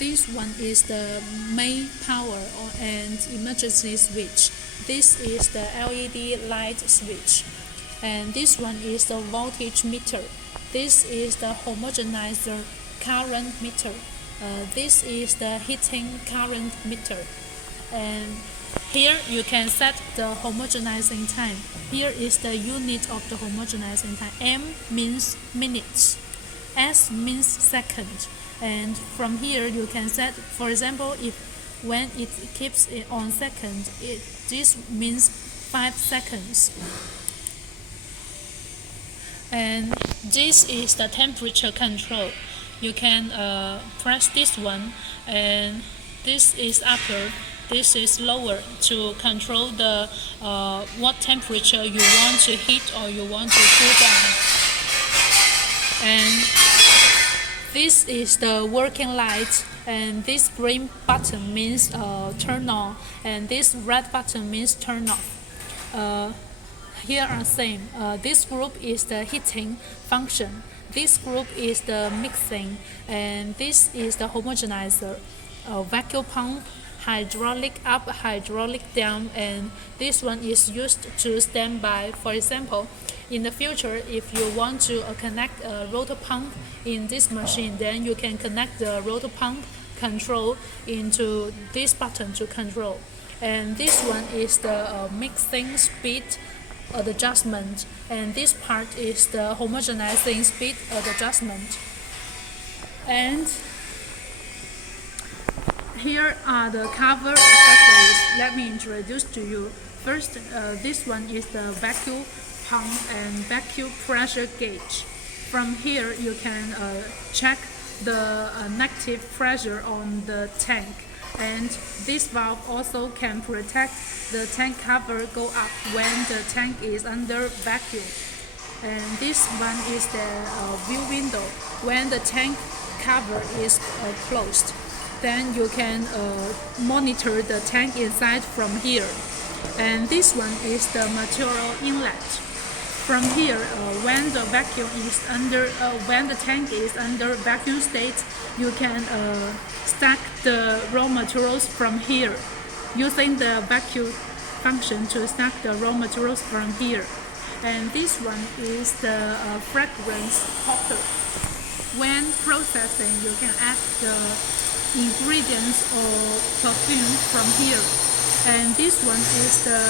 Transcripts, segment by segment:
This one is the main power and emergency switch. This is the LED light switch. And this one is the voltage meter. This is the homogenizer current meter. This is the heating current meter. And here you can set the homogenizing time. Here is the unit of the homogenizing time. M means minutes. S means second. And from here you can set, for example, if when it keeps it on second, this means 5 seconds. And this is the temperature control. You can press this one, and this is upper, this is lower, to control the what temperature you want to heat or you want to cool down. And this is the working light, and this green button means turn on, and this red button means turn off. Here are same. This group is the heating function. This group is the mixing, and this is the homogenizer. Vacuum pump, hydraulic up, hydraulic down, and this one is used to standby. For example, in the future, if you want to connect a rotor pump in this machine, then you can connect the rotor pump control into this button to control. And this one is the mixing speed adjustment, and this part is the homogenizing speed adjustment. And here are the cover accessories. Let me introduce to you. First, this one is the vacuum pump and vacuum pressure gauge. From here, you can check the negative pressure on the tank. And this valve also can protect the tank cover go up when the tank is under vacuum. And this one is the view window. When the tank cover is closed, then you can monitor the tank inside from here. And this one is the material inlet. From here, when the vacuum is under, when the tank is under vacuum state, you can stack the raw materials from here, using the vacuum function to stack the raw materials from here. And this one is the fragrance popper. When processing, you can add the ingredients or perfume from here. And this one is the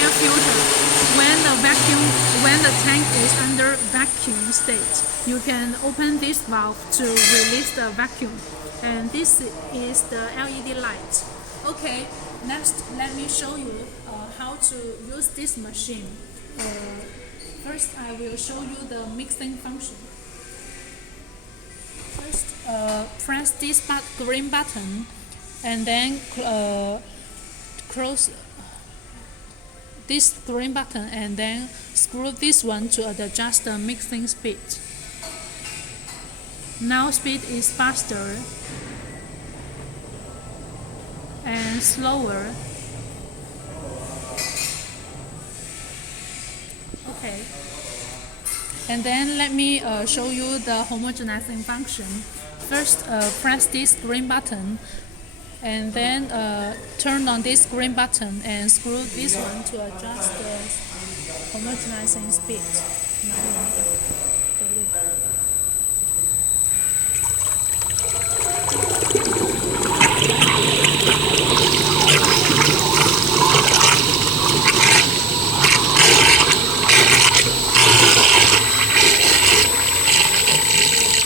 air filter. When the tank is under vacuum state, you can open this valve to release the vacuum. And this is the LED light. Okay, next let me show you how to use this machine. First, I will show you the mixing function. First, press this green button, and then close this green button, and then screw this one to adjust the mixing speed. Now speed is faster and slower. Okay. And then let me show you the homogenizing function. First, press this green button, and then turn on this green button and screw this one to adjust the homogenizing speed.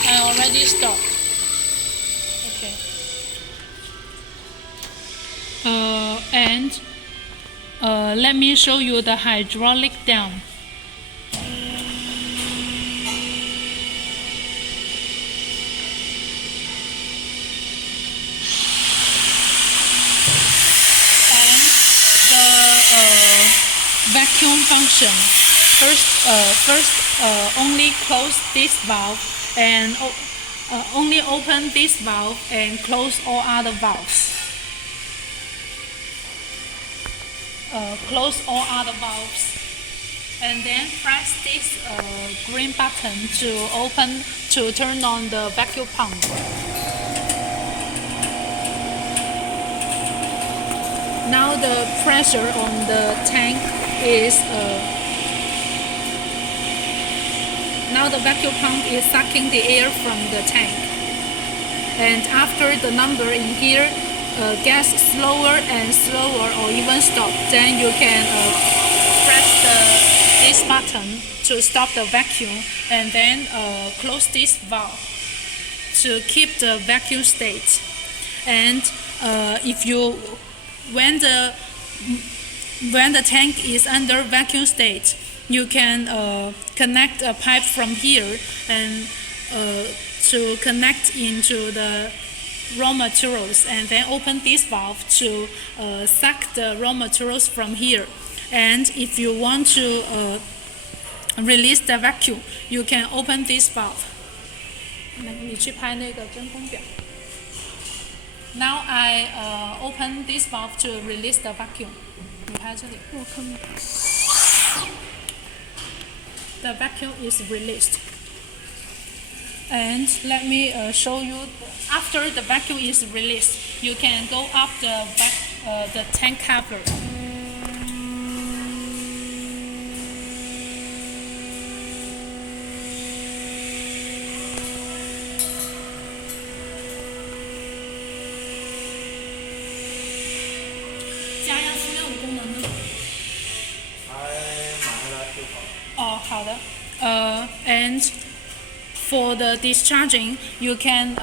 I already stopped. Okay. And let me show you the hydraulic down. And the vacuum function. First, only close this valve and only open this valve and close all other valves. Close all other valves. and then press this green button to turn on the vacuum pump. Now the pressure on the tank is now the vacuum pump is sucking the air from the tank. And after the number in here gets slower and slower or even stop, then you can press this button to stop the vacuum, and then close this valve to keep the vacuum state. And when the tank is under vacuum state, you can connect a pipe from here and to connect into the raw materials, and then open this valve to suck the raw materials from here. And if you want to release the vacuum, you can open this valve. 你去拍那个真空表。Now I open this valve to release the vacuum. 你拍这里。我看不到。The vacuum is released. And let me show you. After the vacuum is released, you can go up the tank cover. And for the discharging, you can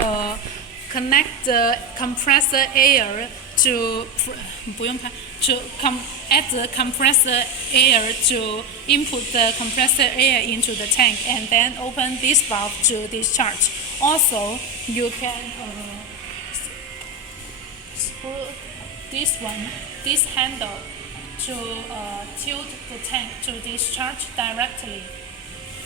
connect the compressor air add the compressor air to input the compressor air into the tank, and then open this valve to discharge. Also, you can screw this handle to tilt the tank to discharge directly.